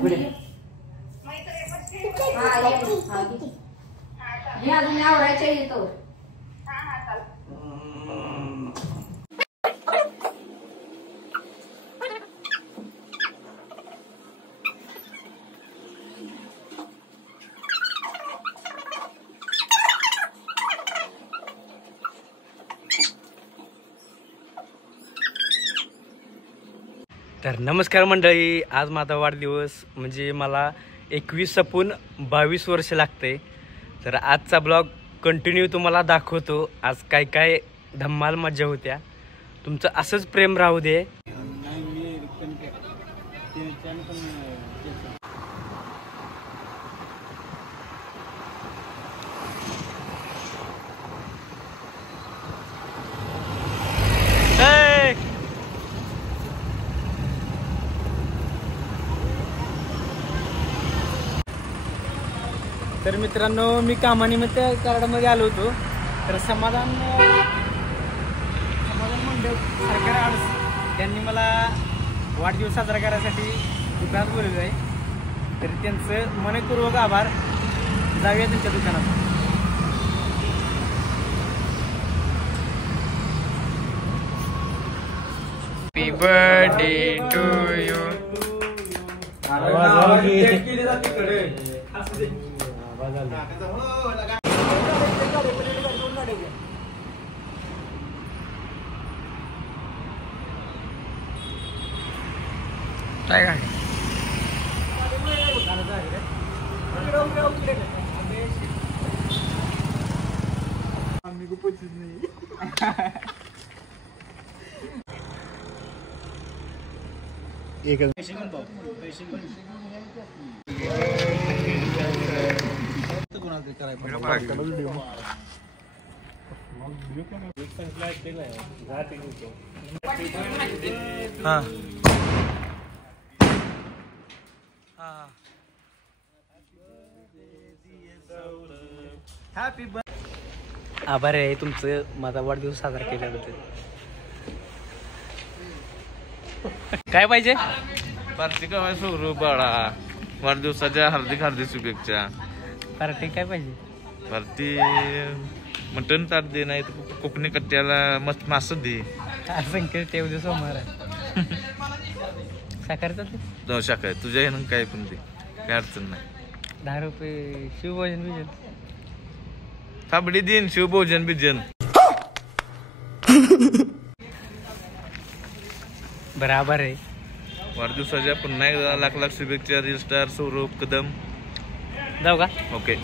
पुढे अजून आवरायच्या येतो. तर नमस्कार मंडळी, आज माझा वाढदिवस म्हणजे मला 21 संपून 22 वर्ष लागते. तर आजचा ब्लॉग कंटिन्यू तुम्हाला दाखवतो. आज काय काय धम्माल मजा होत्या. तुमचं असंच प्रेम राहू दे. तर मित्रांनो, मी कामानिमित्त कराडमध्ये आलो होतो. तर समाधान मंडप सरकार आर्ट्स त्यांनी मला वाढदिवस साजरा करायसाठी दुकानात बोलवलं आहे. तर त्यांचं मनपूर्वक आभार. जाऊया त्यांच्या दुकानात. Happy birthday to you. काय काय आम्ही को पोचत नाही. एक आभार आहे तुमचं माझा वाढदिवस साजरा केल्याबद्दल. काय पाहिजे? पार्टी का सुरू बाळा, वाढदिवसाच्या हार्दिक हार्दिक शुभेच्छा. पार्टी काय पाहिजे? पार्टी मटण ताट दे, नाही तर कोकणी कट्ट्याला मस्त मास दे. संकेत ते उद्या सोमवार आहे. साखर शाखा तुझ्या ह्यानं काय पण दे, काय अडचण नाही. 10 रुपये शिवभोजन बिजन थांबडी दिन शिवभोजन बिजन. बराबर आहे. वाढदिवसाच्या पुन्हा एकदा लाख लाख शुभेच्छा. रील स्टार स्वरूप कदम. जाऊ का? ओके.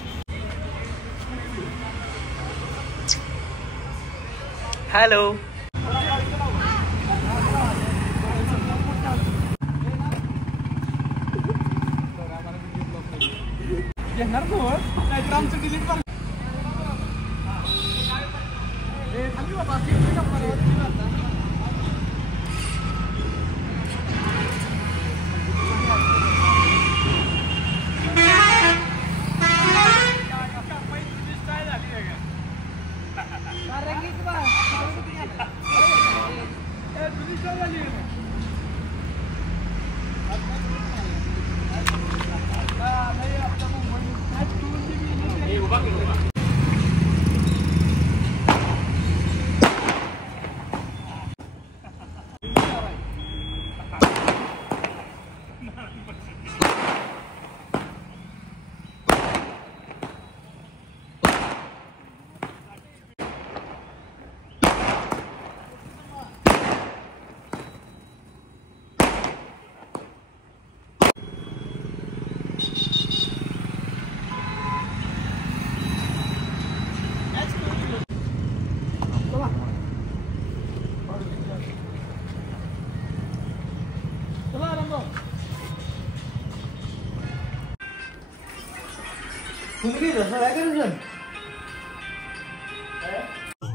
हॅलो.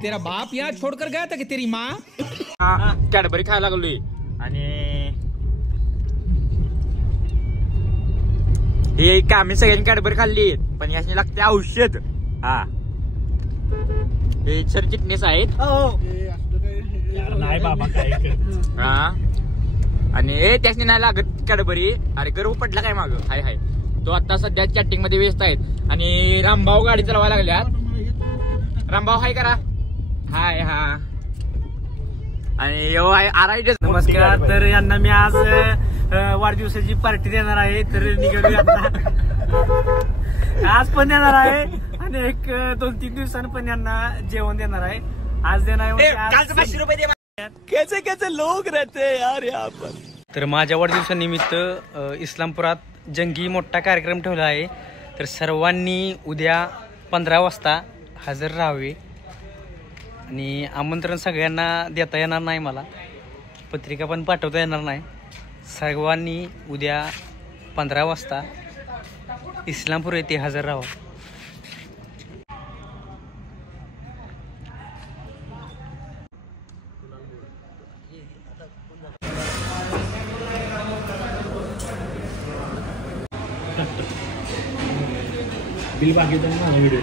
तेरा बाप यहाँ छोड़कर गया था कि तेरी माँ? कॅडबरी खायला लागलोय आणि हे का आम्ही सगळ्यांनी कॅडबरी खाल्ली, पण याची लागते औषध. हा हे सरचिटणीस आहेत. नाही बाबा काय. हा आणि त्यासनी नाही लागत कॅडबरी. अरे गर्व पडला काय माग. हाय हाय तो आता सध्या चॅटिंग मध्ये व्यस्त आहेत. आणि रामभाऊ गाडी चालवायला लागल्यात. रामभाऊ हाय करा. हाय हा. आणि यो आहे आरायडे. नमस्कार. तर यांना मी आज वाढदिवसाची पार्टी देणार आहे. तर निघालूया आज पण देणार आहे आणि एक 2-3 दिवसांनी पण यांना जेवण देणार आहे. आज देणार आहे. कालचं 500 रुपये दे. कैसे कैसे लोक रहते यार यहाँ पर. तर माझ्या वाढदिवसानिमित्त इस्लामपुरात जंगी मोठा कार्यक्रम ठेवला आहे. तर सर्वांनी उद्या 15 वाजता हजर राहावे. आणि आमंत्रण सगळ्यांना देता येणार नाही, मला पत्रिका पण पाठवता येणार नाही. सर्वांनी उद्या 15 वाजता इस्लामपूर येथे हजर राहावं. बिल बाकी व्हिडिओ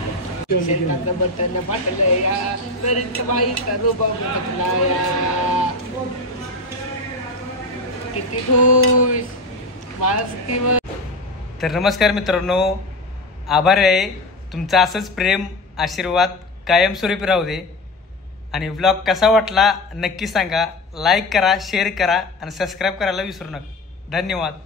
किती खुश. तर नमस्कार मित्रांनो, आभार आहे तुमचं. असंच प्रेम आशीर्वाद कायमस्वरूपी राहू दे. आणि व्लॉग कसा वाटला नक्की सांगा. लाईक करा, शेअर करा आणि सबस्क्राईब करायला विसरू नका. धन्यवाद.